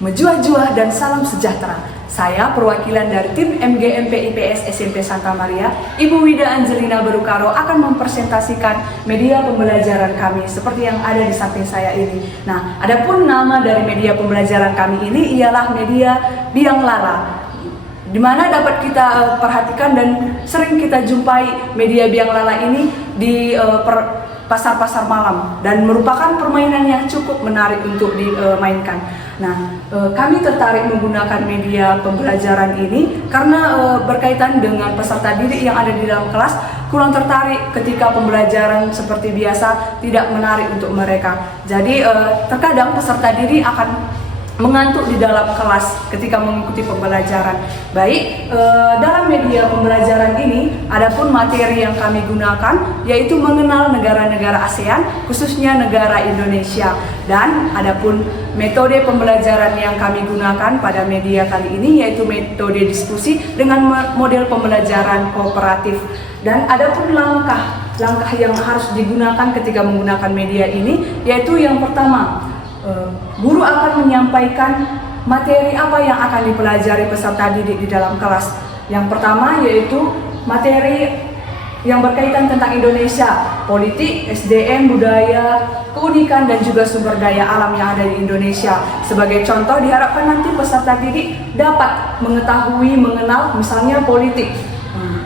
Menjuah-juah dan salam sejahtera. Saya perwakilan dari tim MGMP IPS SMP Santa Maria, Ibu Wida Angelina Berukaro akan mempresentasikan media pembelajaran kami seperti yang ada di samping saya ini. Nah, adapun nama dari media pembelajaran kami ini ialah media Biang Lala, di mana dapat kita perhatikan dan sering kita jumpai media Biang Lala ini di pasar-pasar malam dan merupakan permainan yang cukup menarik untuk dimainkan. Nah, kami tertarik menggunakan media pembelajaran ini karena berkaitan dengan peserta didik yang ada di dalam kelas kurang tertarik ketika pembelajaran seperti biasa, tidak menarik untuk mereka. Jadi terkadang peserta didik akan mengantuk di dalam kelas ketika mengikuti pembelajaran. Baik, dalam media pembelajaran ini adapun materi yang kami gunakan yaitu mengenal negara-negara ASEAN, khususnya negara Indonesia. Dan adapun metode pembelajaran yang kami gunakan pada media kali ini yaitu metode diskusi dengan model pembelajaran kooperatif. Dan adapun langkah yang harus digunakan ketika menggunakan media ini yaitu yang pertama, guru akan menyampaikan materi apa yang akan dipelajari peserta didik di dalam kelas. Yang pertama yaitu materi yang berkaitan tentang Indonesia, politik, SDM, budaya, keunikan dan juga sumber daya alam yang ada di Indonesia. Sebagai contoh, diharapkan nanti peserta didik dapat mengetahui, mengenal misalnya politik.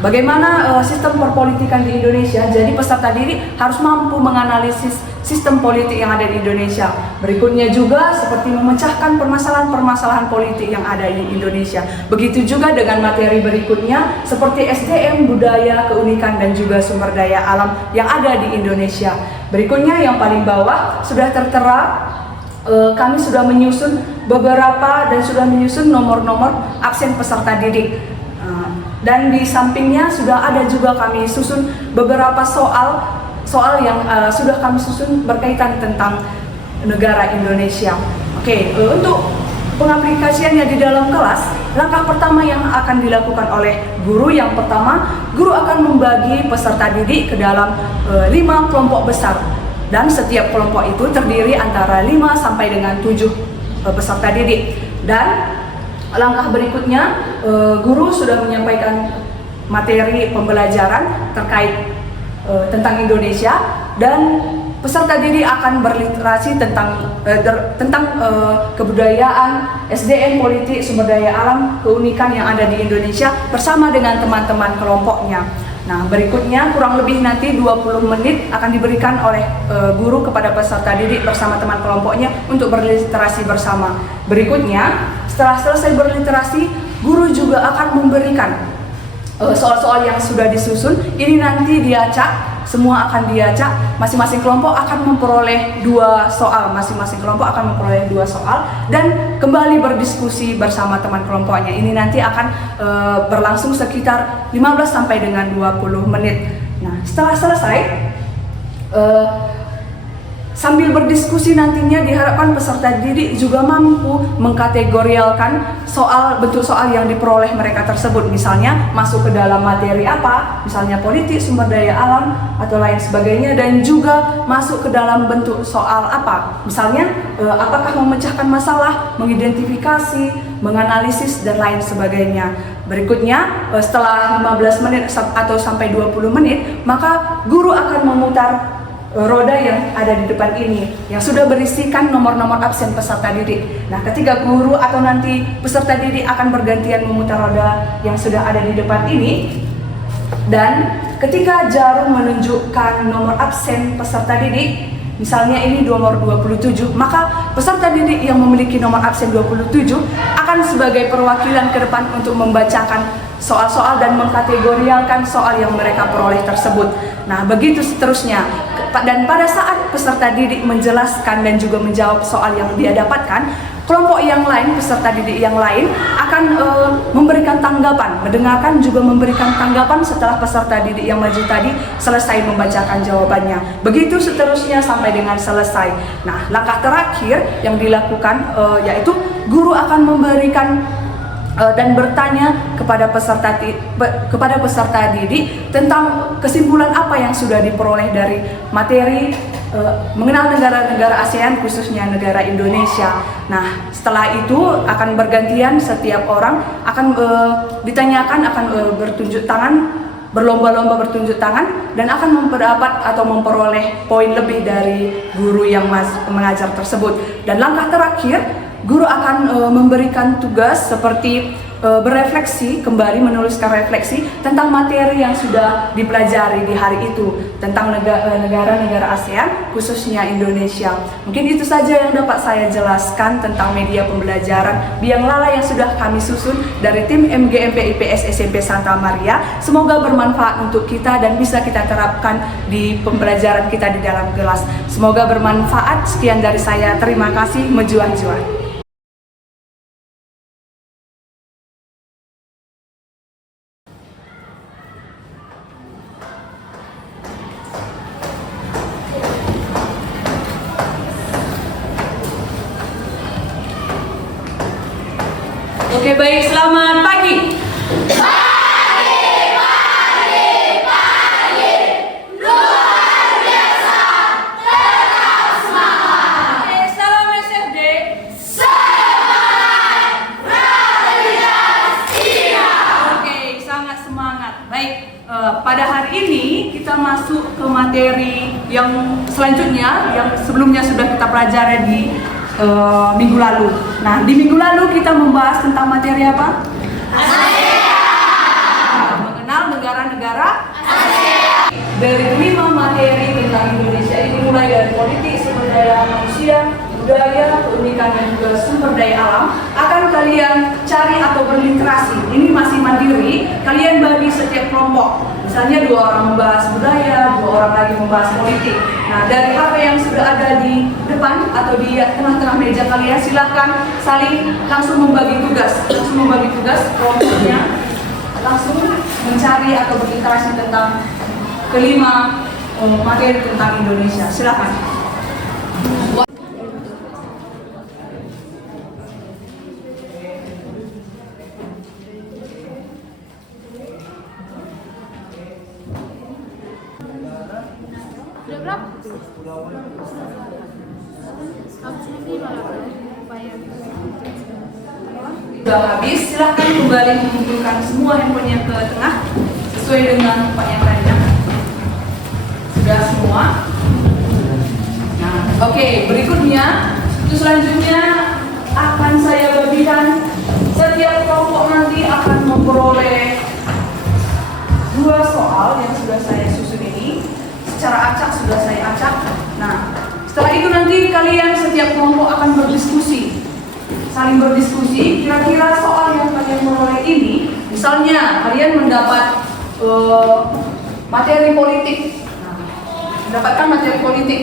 Bagaimana sistem perpolitikan di Indonesia, jadi peserta didik harus mampu menganalisis sistem politik yang ada di Indonesia. Berikutnya juga seperti memecahkan permasalahan-permasalahan politik yang ada di Indonesia. Begitu juga dengan materi berikutnya seperti SDM, budaya, keunikan dan juga sumber daya alam yang ada di Indonesia. Berikutnya yang paling bawah sudah tertera, kami sudah menyusun beberapa dan sudah menyusun nomor-nomor absen peserta didik. Dan di sampingnya sudah ada juga kami susun beberapa soal yang sudah kami susun berkaitan tentang negara Indonesia. Oke, untuk pengaplikasiannya di dalam kelas, langkah pertama yang akan dilakukan oleh guru, yang pertama, guru akan membagi peserta didik ke dalam 5 kelompok besar. Dan setiap kelompok itu terdiri antara 5 sampai dengan 7 peserta didik. Dan langkah berikutnya, guru sudah menyampaikan materi pembelajaran terkait tentang Indonesia dan peserta didik akan berliterasi tentang kebudayaan, SDM, politik, sumber daya alam, keunikan yang ada di Indonesia bersama dengan teman-teman kelompoknya. Nah, berikutnya kurang lebih nanti 20 menit akan diberikan oleh guru kepada peserta didik bersama teman kelompoknya untuk berliterasi bersama. Berikutnya, setelah selesai berliterasi, guru juga akan memberikan soal-soal yang sudah disusun. Ini nanti diacak, semua akan diacak. Masing-masing kelompok akan memperoleh 2 soal. Masing-masing kelompok akan memperoleh 2 soal dan kembali berdiskusi bersama teman kelompoknya. Ini nanti akan berlangsung sekitar 15 sampai dengan 20 menit. Nah, setelah selesai, sambil berdiskusi nantinya diharapkan peserta didik juga mampu mengkategorialkan bentuk soal yang diperoleh mereka tersebut. Misalnya masuk ke dalam materi apa, misalnya politik, sumber daya alam atau lain sebagainya, dan juga masuk ke dalam bentuk soal apa. Misalnya apakah memecahkan masalah, mengidentifikasi, menganalisis dan lain sebagainya. Berikutnya setelah 15 menit atau sampai 20 menit, maka guru akan memutar roda yang ada di depan ini yang sudah berisikan nomor-nomor absen peserta didik. Nah, ketika guru atau nanti peserta didik akan bergantian memutar roda yang sudah ada di depan ini, dan ketika jarum menunjukkan nomor absen peserta didik, misalnya ini nomor 27, maka peserta didik yang memiliki nomor absen 27 akan sebagai perwakilan ke depan untuk membacakan soal-soal dan mengkategorialkan soal yang mereka peroleh tersebut. Nah, begitu seterusnya. Dan pada saat peserta didik menjelaskan dan juga menjawab soal yang dia dapatkan, kelompok yang lain, peserta didik yang lain akan memberikan tanggapan, mendengarkan juga memberikan tanggapan setelah peserta didik yang maju tadi selesai membacakan jawabannya. Begitu seterusnya sampai dengan selesai. Nah, langkah terakhir yang dilakukan yaitu guru akan memberikan dan bertanya kepada peserta didik tentang kesimpulan apa yang sudah diperoleh dari materi mengenal negara-negara ASEAN, khususnya negara Indonesia. Nah, setelah itu akan bergantian, setiap orang akan ditanyakan, akan bertunjuk tangan, berlomba-lomba bertunjuk tangan, dan akan mendapat atau memperoleh poin lebih dari guru yang mengajar tersebut. Dan langkah terakhir, guru akan memberikan tugas seperti berefleksi, kembali menuliskan refleksi tentang materi yang sudah dipelajari di hari itu tentang negara-negara ASEAN, khususnya Indonesia. Mungkin itu saja yang dapat saya jelaskan tentang media pembelajaran Biang Lala yang sudah kami susun dari tim MGMP IPS SMP Santa Maria. Semoga bermanfaat untuk kita dan bisa kita terapkan di pembelajaran kita di dalam kelas. Semoga bermanfaat. Sekian dari saya. Terima kasih. Menjual-jual. Oke, baik, selamat pagi. Pagi. Luar biasa, tetap semangat. Oke, salam SFD. Semangat, beraktivitas, siap. Oke, sangat semangat. Baik, pada hari ini kita masuk ke materi yang selanjutnya, yang sebelumnya sudah kita pelajari di minggu lalu. Nah, di minggu lalu kita membahas tentang materi apa? ASEAN. Mengenal negara-negara ASEAN. Dari 5 materi tentang Indonesia ini, mulai dari politik, sumber daya manusia, budaya, keunikan, dan juga sumber daya alam, akan kalian cari atau berliterasi. Ini masih mandiri, kalian bagi setiap kelompok. Misalnya 2 orang membahas budaya, 2 orang lagi membahas politik. Nah, dari apa yang sudah ada di depan atau di tengah-tengah meja kalian, silahkan saling langsung membagi tugas. Kelompoknya langsung mencari atau berliterasi tentang kelima materi tentang Indonesia. Silahkan. Sudah habis, silahkan kembali mengumpulkan semua handphonenya ke tengah sesuai dengan tempat yang lainnya. Sudah semua. Nah, oke, berikutnya itu selanjutnya akan saya bagikan. Setiap kelompok nanti akan memperoleh 2 soal yang sudah saya susun ini. Secara acak sudah saya acak. Nah, setelah itu nanti kalian setiap kelompok akan berdiskusi, saling berdiskusi. Kira-kira soal yang kalian peroleh ini, misalnya kalian mendapat materi politik, mendapatkan materi politik,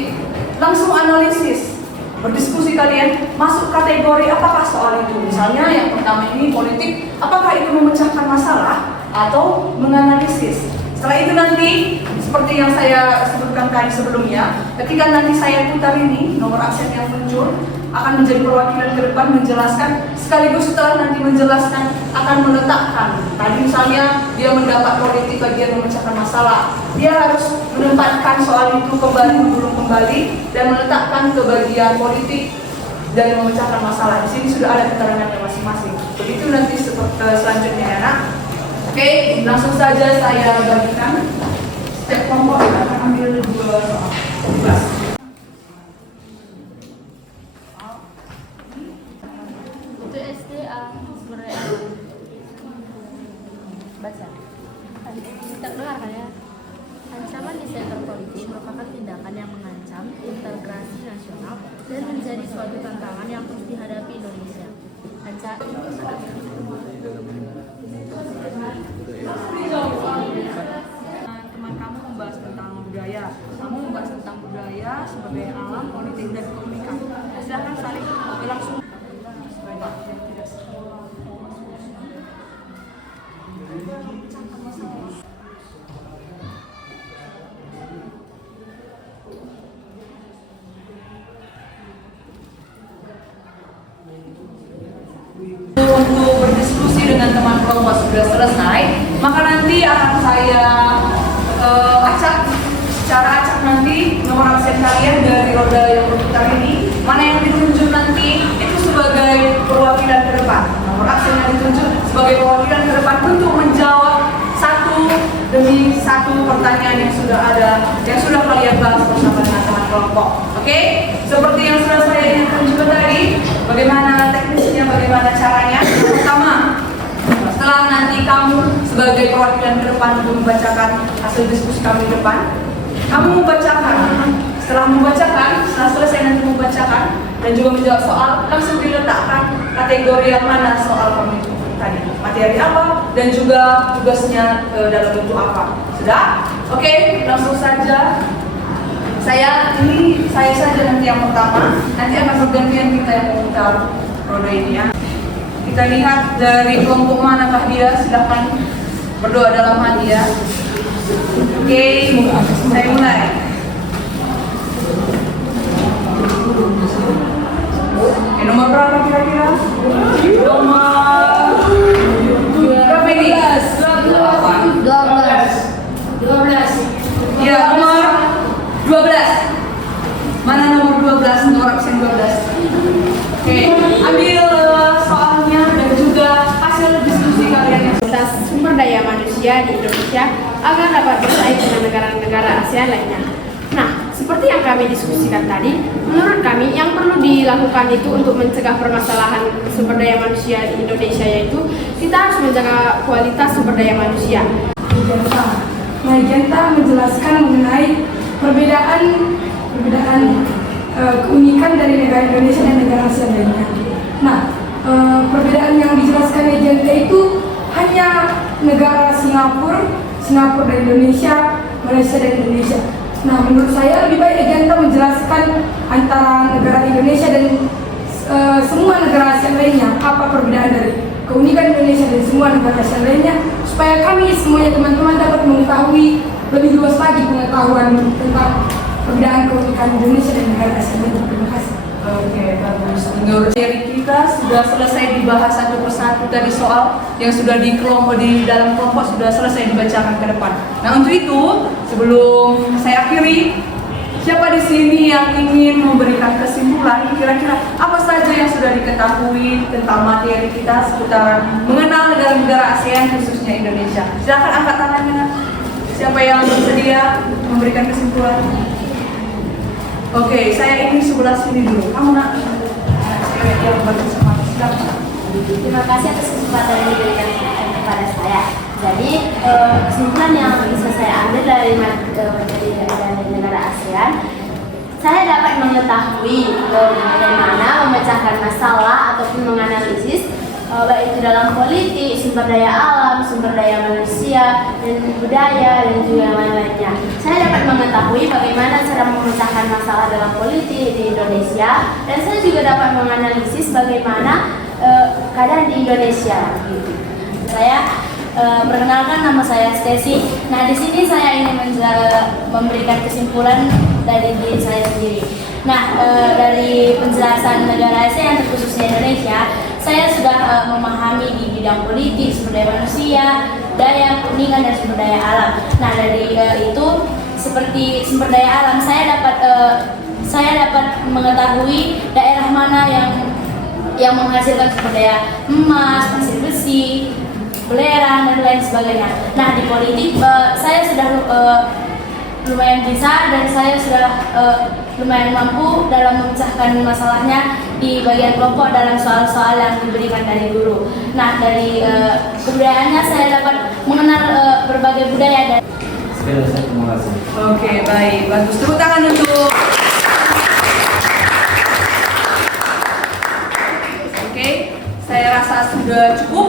langsung analisis, berdiskusi kalian masuk kategori apakah soal itu. Misalnya yang pertama ini politik, apakah itu memecahkan masalah atau menganalisis. Setelah itu nanti seperti yang saya sebutkan tadi sebelumnya, ketika nanti saya putar ini, nomor absen yang muncul akan menjadi perwakilan ke depan menjelaskan, sekaligus setelah nanti menjelaskan akan meletakkan. Tadi misalnya dia mendapat politik bagian memecahkan masalah, dia harus menempatkan soal itu kembali dan meletakkan ke bagian politik dan memecahkan masalah. Di sini sudah ada keterangannya masing-masing. Begitu nanti selanjutnya ya nak. Oke, langsung saja saya bagikan. Setiap kelompok akan ambil 2 tugas. Untuk SDA sebenarnya baca. Kita dengar kan ya. Ancaman di sektor politik merupakan tindakan yang mengancam integrasi nasional dan menjadi suatu tantangan yang terus dihadapi Indonesia. Teman kamu membahas tentang budaya, sumber daya alam, politik, dan keunikan. Silahkan saling langsung. Untuk berdiskusi dengan teman kelompok sudah selesai, maka nanti akan saya acak secara acak nanti nomor absen kalian dari roda yang berputar ini, mana yang ditunjuk nanti itu sebagai perwakilan ke depan. Nomor absen yang ditunjuk sebagai perwakilan ke depan untuk menjawab satu demi satu pertanyaan yang sudah ada, yang sudah kalian bahas bersama dengan teman kelompok. Oke? Seperti yang sudah saya ingatkan juga tadi, bagaimana teknisnya, bagaimana caranya. Pertama, setelah nanti kamu sebagai perwakilan ke depan untuk membacakan hasil diskusi kami di depan, kamu membacakan. Setelah membacakan, setelah selesai nanti membacakan dan juga menjawab soal, langsung diletakkan kategori yang mana soal kamu itu tadi, materi apa dan juga tugasnya dalam bentuk apa. Sudah? Oke, langsung saja. Saya saja nanti yang pertama. Nanti akan bergantian kita yang memutar roda ini ya. Kita lihat dari kelompok manakah dia, silahkan berdoa dalam hati ya. Oke, saya mulai. Nomor berapa kira-kira? Nomor berapa ini? 12. Ya, nomor 12. Mana nomor 12? Nomor absen 12. Oke, ambil soalnya dan juga hasil diskusi kalian. Sumber daya manusia di Indonesia agar dapat bersaing dengan negara-negara ASEAN lainnya. Nah, seperti yang kami diskusikan tadi, menurut kami yang perlu dilakukan itu untuk mencegah permasalahan sumber daya manusia di Indonesia, yaitu kita harus menjaga kualitas sumber daya manusia. Magenta menjelaskan mengenai perbedaan keunikan dari negara Indonesia dan negara ASEAN lainnya. Nah, perbedaan yang dijelaskan Magenta itu hanya negara Singapura dan Indonesia, Malaysia dan Indonesia. Nah, menurut saya lebih baik Magenta menjelaskan antara negara Indonesia dan semua negara ASEAN lainnya, apa perbedaan dari keunikan Indonesia dan semua negara ASEAN lainnya, supaya kami semuanya teman-teman dapat mengetahui lebih luas lagi pengetahuan tentang perbedaan keunikan Indonesia dan negara ASEAN lainnya. Terima kasih. Oke, bagus. Menurut dari kita sudah selesai dibahas satu persatu tadi soal yang sudah di dalam kelompok sudah selesai dibacakan ke depan. Nah, untuk itu sebelum saya akhiri, siapa di sini yang ingin memberikan kesimpulan kira-kira apa saja yang sudah diketahui tentang materi kita seputar mengenal negara-negara ASEAN khususnya Indonesia? Silakan angkat tangannya. Siapa yang bersedia memberikan kesimpulan? Oke, saya ingin sebelah sini dulu. Kamu nak? Cewek yang bersama. Silakan. Terima kasih atas kesempatan yang diberikan kepada saya. Jadi kesimpulan yang bisa saya ambil dari materi dari negara ASEAN, saya dapat mengetahui bagaimana memecahkan masalah ataupun menganalisis baik itu dalam politik, sumber daya alam, sumber daya manusia, dan budaya, dan juga yang lain-lainnya. Saya dapat mengetahui bagaimana cara memecahkan masalah dalam politik di Indonesia, dan saya juga dapat menganalisis bagaimana keadaan di Indonesia. Saya perkenalkan, nama saya Stacy. Nah, di sini saya ingin memberikan kesimpulan dari diri saya sendiri. Nah, dari penjelasan negara ASEAN khususnya Indonesia, saya sudah memahami di bidang politik, sumber daya manusia, daya keunikan dan sumber daya alam. Nah, dari itu seperti sumber daya alam, saya dapat mengetahui daerah mana yang menghasilkan sumber daya emas, pasir besi, belerang dan lain sebagainya. Nah, di politik saya sudah lumayan bisa dan saya sudah lumayan mampu dalam memecahkan masalahnya di bagian kelompok dalam soal-soal yang diberikan dari guru. Nah, dari kebudayaannya saya dapat mengenal berbagai budaya dan. Terima kasih. Oke, baik, bagus. Tepuk tangan untuk. Oke, saya rasa sudah cukup.